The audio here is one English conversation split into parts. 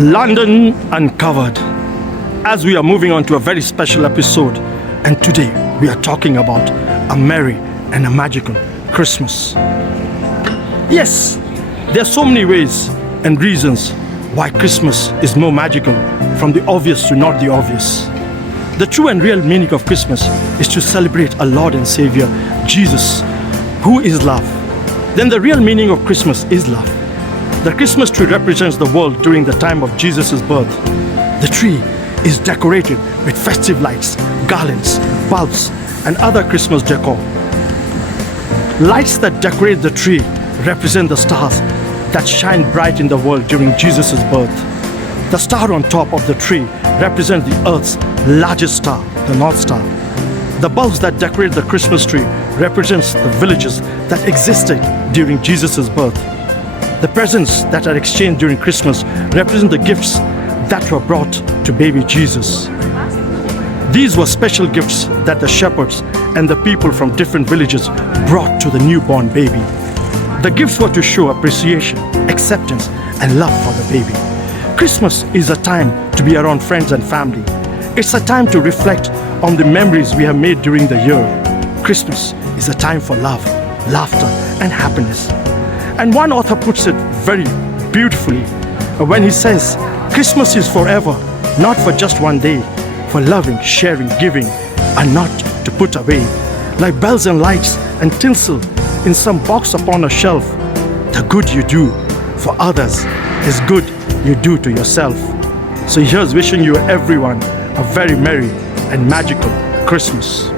London Uncovered. As we are moving on to a very special episode, and today we are talking about a merry and a magical Christmas. Yes, there are so many ways and reasons why Christmas is more magical, from the obvious to not the obvious. The true and real meaning of Christmas is to celebrate our Lord and Savior, Jesus, who is love. Then the real meaning of Christmas is love. The Christmas tree represents the world during the time of Jesus' birth. The tree is decorated with festive lights, garlands, bulbs, and other Christmas decor. Lights that decorate the tree represent the stars that shine bright in the world during Jesus' birth. The star on top of the tree represents the Earth's largest star, the North Star. The bulbs that decorate the Christmas tree represents the villages that existed during Jesus' birth. The presents that are exchanged during Christmas represent the gifts that were brought to baby Jesus. These were special gifts that the shepherds and the people from different villages brought to the newborn baby. The gifts were to show appreciation, acceptance, and love for the baby. Christmas is a time to be around friends and family. It's a time to reflect on the memories we have made during the year. Christmas is a time for love, laughter, and happiness. And one author puts it very beautifully when he says, Christmas is forever, not for just one day, for loving, sharing, giving, and not to put away. Like bells and lights and tinsel in some box upon a shelf, the good you do for others is good you do to yourself. So here's wishing you everyone a very merry and magical Christmas.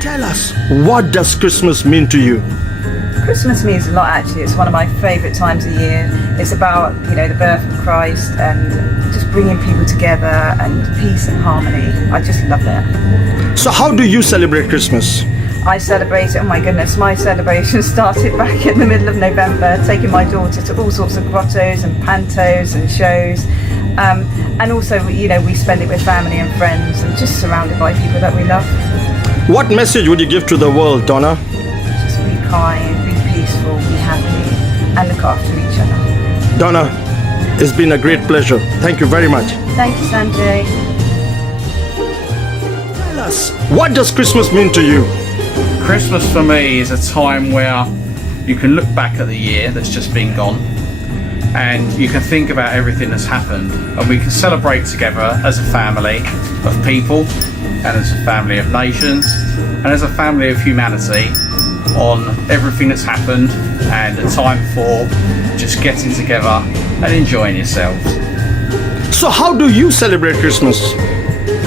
Tell us, what does Christmas mean to you? Christmas means a lot actually. It's one of my favourite times of year. It's about, the birth of Christ and just bringing people together and peace and harmony. I just love it. So how do you celebrate Christmas? I celebrate it, oh my goodness, my celebration started back in the middle of November, taking my daughter to all sorts of grottos and pantos and shows. And also, we spend it with family and friends and just surrounded by people that we love. What message would you give to the world, Donna? Just be kind, be peaceful, be happy, and look after each other. Donna, it's been a great pleasure. Thank you very much. Thank you, Sanjay. Tell us, what does Christmas mean to you? Christmas for me is a time where you can look back at the year that's just been gone and you can think about everything that's happened, and we can celebrate together as a family of people and as a family of nations and as a family of humanity on everything that's happened, and a time for just getting together and enjoying yourselves. So how do you celebrate Christmas?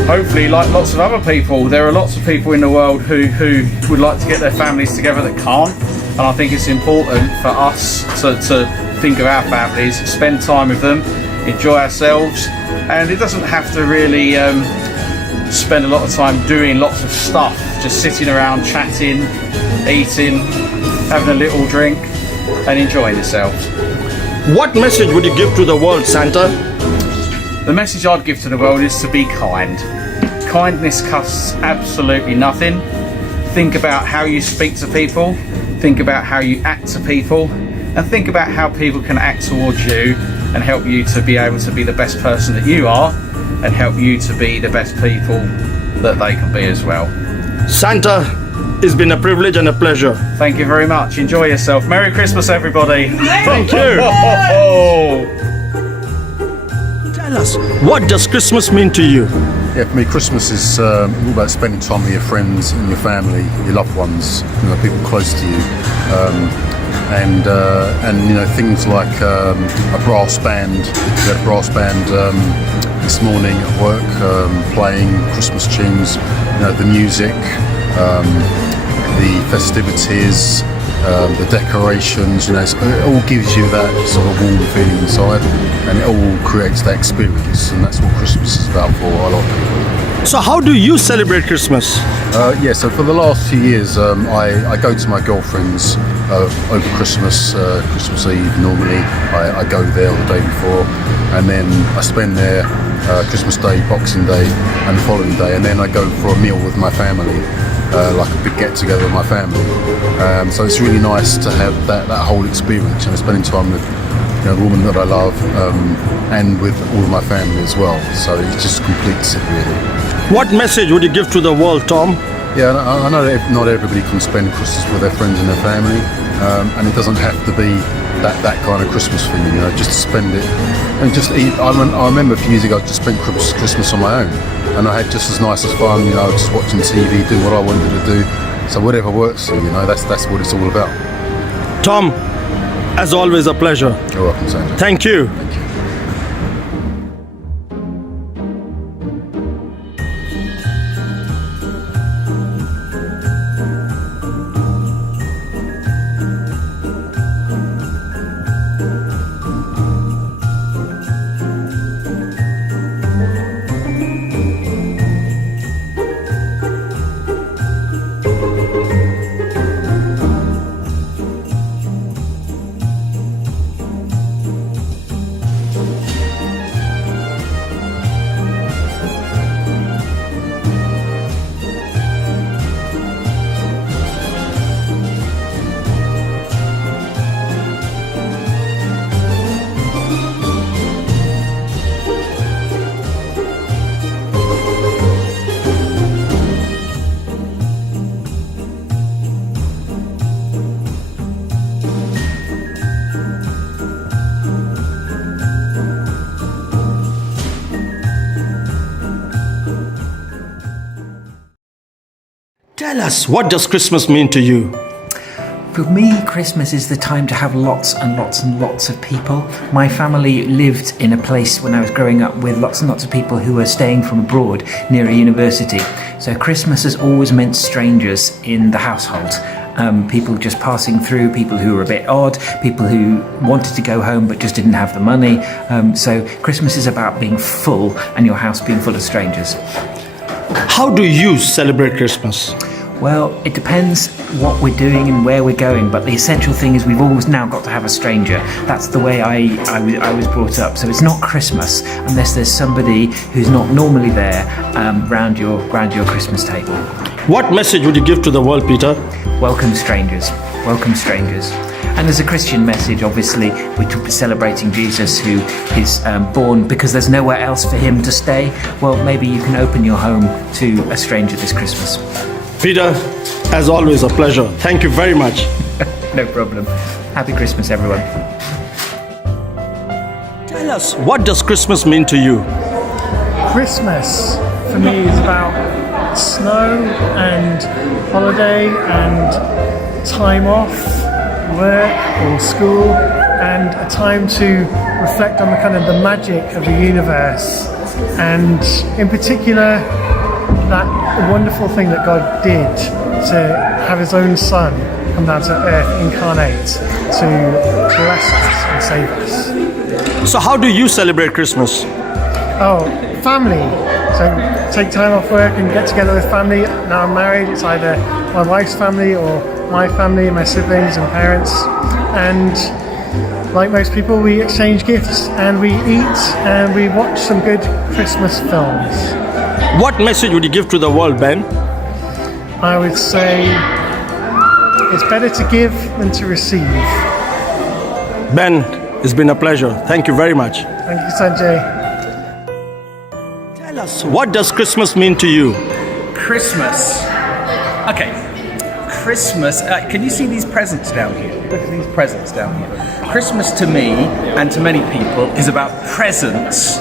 Hopefully, like lots of other people, there are lots of people in the world who would like to get their families together that can't, and I think it's important for us to think of our families, spend time with them, enjoy ourselves, and it doesn't have to really spend a lot of time doing lots of stuff, just sitting around chatting, eating, having a little drink and enjoying yourselves. What message would you give to the world, Santa? The message I'd give to the world is to be kind. Kindness costs absolutely nothing. Think about how you speak to people, think about how you act to people, and think about how people can act towards you and help you to be able to be the best person that you are, and help you to be the best people that they can be as well. Santa, It's been a privilege and a pleasure. Thank you very much. Enjoy yourself. Merry Christmas, everybody. Thank you. Tell us, what does Christmas mean to you? Yeah, for me, Christmas is all about spending time with your friends and your family, your loved ones, people close to you, and things like a brass band. We had a brass band this morning at work, playing Christmas tunes. The music, the festivities, the decorations. It all gives you that sort of warm feeling inside, and it all creates that experience, and that's what Christmas is about for a lot of people. So how do you celebrate Christmas? So for the last few years, I go to my girlfriend's over Christmas Eve. Normally, I go there the day before, and then I spend there Christmas Day, Boxing Day, and the following day, and then I go for a meal with my family, like a big get together with my family. So it's really nice to have that whole experience, spending time with the woman that I love, and with all of my family as well. So it just completes it really. What message would you give to the world, Tom? Yeah, I know that not everybody can spend Christmas with their friends and their family, and it doesn't have to be that kind of Christmas for you. Just to spend it and just eat. I remember a few years ago I just spent Christmas on my own, and I had just as nice as fun. Just watching TV, doing what I wanted to do. So whatever works for you, that's what it's all about. Tom, as always, a pleasure. You're welcome, Sanjay. Thank you. Thank you. Tell us, what does Christmas mean to you? For me, Christmas is the time to have lots and lots and lots of people. My family lived in a place when I was growing up with lots and lots of people who were staying from abroad near a university. So Christmas has always meant strangers in the household. People just passing through, people who were a bit odd, people who wanted to go home but just didn't have the money. So Christmas is about being full and your house being full of strangers. How do you celebrate Christmas? Well, it depends what we're doing and where we're going, but the essential thing is we've always now got to have a stranger. That's the way I was brought up. So it's not Christmas unless there's somebody who's not normally there round your Christmas table. What message would you give to the world, Peter? Welcome strangers. Welcome strangers. And there's a Christian message, obviously. We're celebrating Jesus, who is born because there's nowhere else for him to stay. Well, maybe you can open your home to a stranger this Christmas. Peter, as always, a pleasure. Thank you very much. No problem. Happy Christmas, everyone. Tell us, what does Christmas mean to you? Christmas for me is about snow and holiday and time off work or school, and a time to reflect on the magic of the universe, and in particular that wonderful thing that God did to have his own son come down to earth, incarnate, to bless us and save us. So how do you celebrate Christmas? Oh, family. So take time off work and get together with family. Now I'm married, it's either my wife's family or my family, my siblings and parents. And like most people, we exchange gifts and we eat and we watch some good Christmas films. What message would you give to the world, Ben? I would say it's better to give than to receive. Ben, it's been a pleasure. Thank you very much. Thank you, Sanjay. Tell us, what does Christmas mean to you? Christmas. Okay, Christmas, can you see these presents down here? Look at these presents down here. Christmas to me and to many people is about presents,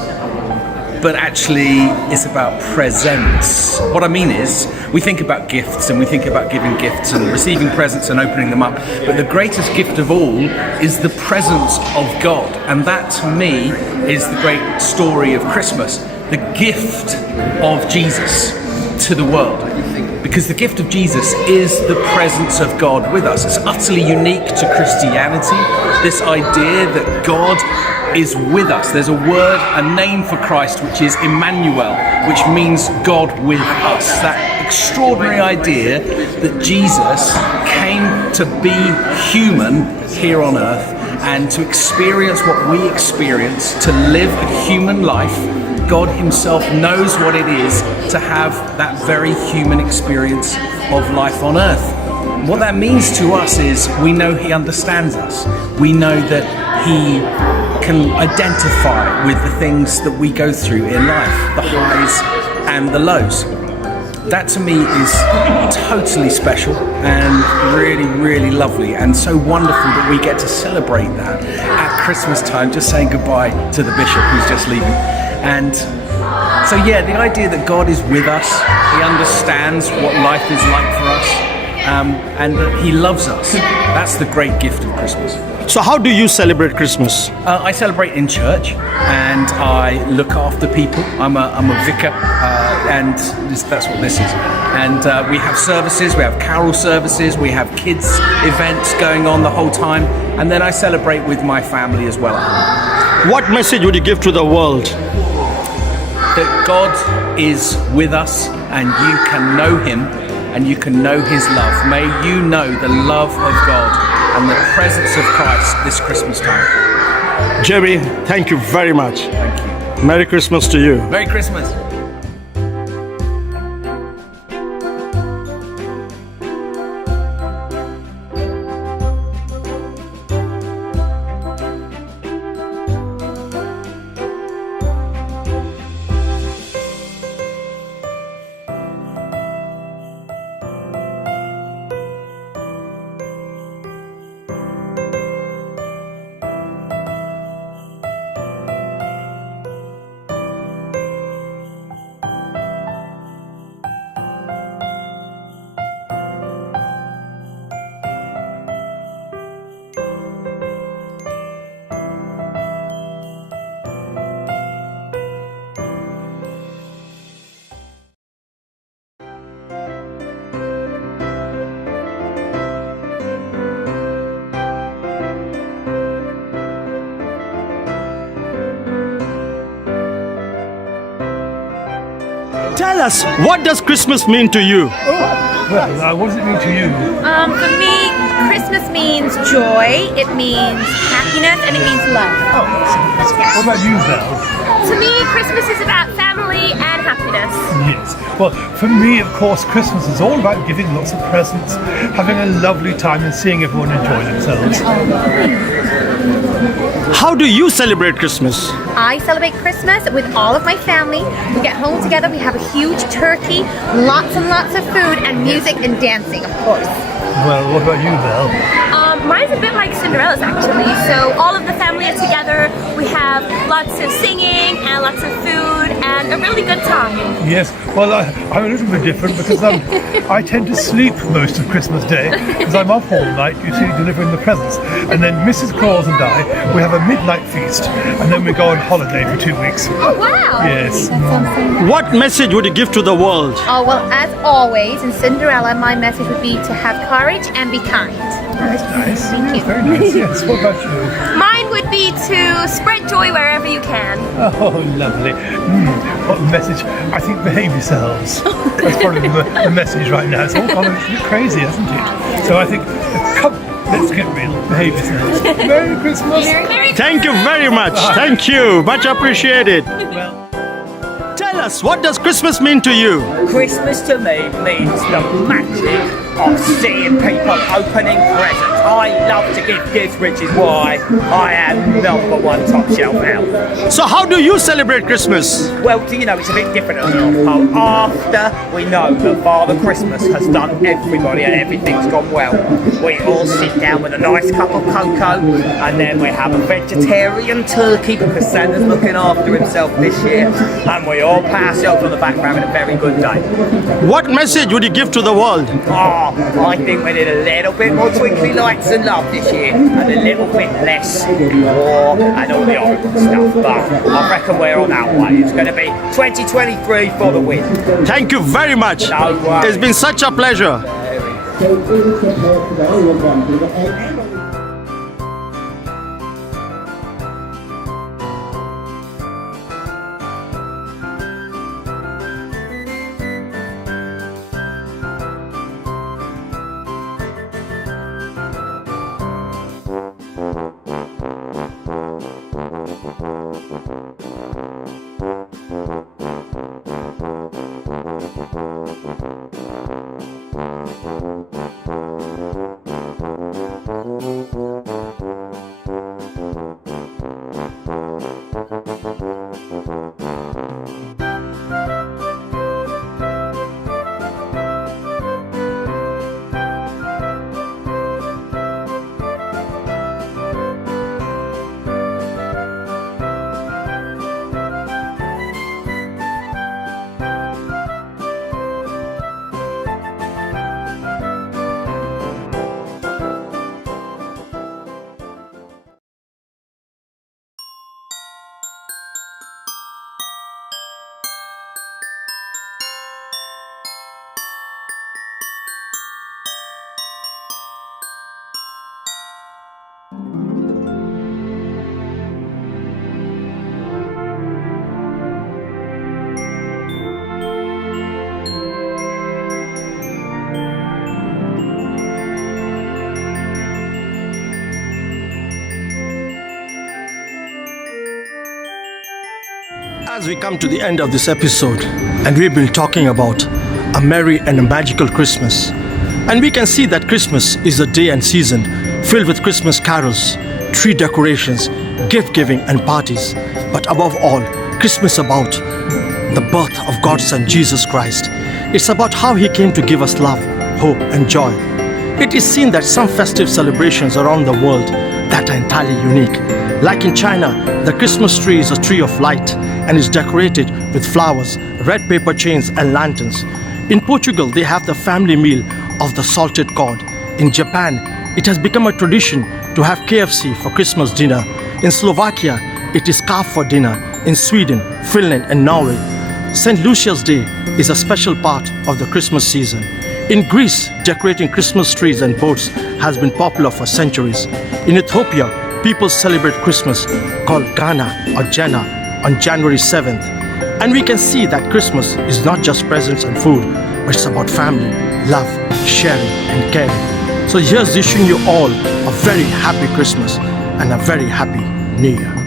but actually it's about presents. What I mean is, we think about gifts and we think about giving gifts and receiving presents and opening them up, but the greatest gift of all is the presence of God, and that to me is the great story of Christmas, the gift of Jesus to the world. Because the gift of Jesus is the presence of God with us. It's utterly unique to Christianity, this idea that God is with us. There's a word, a name for Christ, which is Emmanuel, which means God with us. That extraordinary idea that Jesus came to be human here on earth and to experience what we experience, to live a human life. God himself knows what it is to have that very human experience of life on earth. What that means to us is we know he understands us. We know that he can identify with the things that we go through in life, the highs and the lows. That to me is totally special and really, really lovely, and so wonderful that we get to celebrate that at Christmas time, just saying goodbye to the bishop who's just leaving. And so yeah, the idea that God is with us, he understands what life is like for us, and that he loves us. That's the great gift of Christmas. So how do you celebrate Christmas? I celebrate in church, and I look after people. I'm a vicar, and that's what this is. And we have services, we have carol services, we have kids events going on the whole time, and then I celebrate with my family as well. What message would you give to the world? That God is with us, and you can know him, and you can know his love. May you know the love of God and the presence of Christ this Christmas time. Jerry, thank you very much. Thank you. Merry Christmas to you. Merry Christmas. Tell us, what does Christmas mean to you? Well, what does it mean to you? For me, Christmas means joy, it means happiness, and it means love. What about you, Val? To me, Christmas is about family and happiness. Yes. Well, for me, of course, Christmas is all about giving lots of presents, having a lovely time and seeing everyone enjoy themselves. How do you celebrate Christmas? I celebrate Christmas with all of my family. We get home together, we have a huge turkey, lots and lots of food, and music and dancing, of course. Well, what about you, Val? Mine's a bit like Cinderella's actually. So all of the family is together, we have lots of singing and lots of food and a really good time. Yes, well, I'm a little bit different because I tend to sleep most of Christmas Day because I'm up all night, you see, delivering the presents. And then Mrs. Claus and I, we have a midnight feast and then we go on holiday for 2 weeks. Oh wow! Yes. What message would you give to the world? Oh, well, as always, in Cinderella, my message would be to have courage and be kind. That's nice. Thank you. Very nice, yes. What about you? Mine would be to spread joy wherever you can. Oh, lovely. What a message. I think behave yourselves. That's probably the message right now. It's all gone a bit crazy, hasn't it? So I think, come, let's get real. Behave yourselves. Merry Christmas. Merry Thank you very much. Thank you. Much appreciated. Tell us, what does Christmas mean to you? Christmas to me means the magic of seeing people opening presents. I love to give gifts, which is why I am #1 top shelf out. So how do you celebrate Christmas? Well, do you know, it's a bit different at the North Pole. After we know that Father Christmas has done everybody and everything's gone well, we all sit down with a nice cup of cocoa, and then we have a vegetarian turkey because Santa's looking after himself this year, and we all pat ourselves on the back for having a very good day. What message would you give to the world? Oh, I think we need a little bit more twinkly lights and love this year, and a little bit less war and all the horrible stuff. But I reckon we're on our way. It's going to be 2023 for the win. Thank you very much. No worries. It's been such a pleasure. As we come to the end of this episode, and we've been talking about a merry and a magical Christmas, and we can see that Christmas is a day and season filled with Christmas carols, tree decorations, gift giving and parties, but above all, Christmas about the birth of God's Son Jesus Christ. It's about how He came to give us love, hope and joy. It is seen that some festive celebrations around the world that are entirely unique. Like in China, the Christmas tree is a tree of light and is decorated with flowers, red paper chains and lanterns. In Portugal, they have the family meal of the salted cod. In Japan, it has become a tradition to have KFC for Christmas dinner. In Slovakia, it is carp for dinner. In Sweden, Finland and Norway, St. Lucia's Day is a special part of the Christmas season. In Greece, decorating Christmas trees and boats has been popular for centuries. In Ethiopia, people celebrate Christmas called Gana or Jena on January 7th. And we can see that Christmas is not just presents and food, but it's about family, love, sharing and caring. So here's wishing you all a very happy Christmas and a very happy New Year.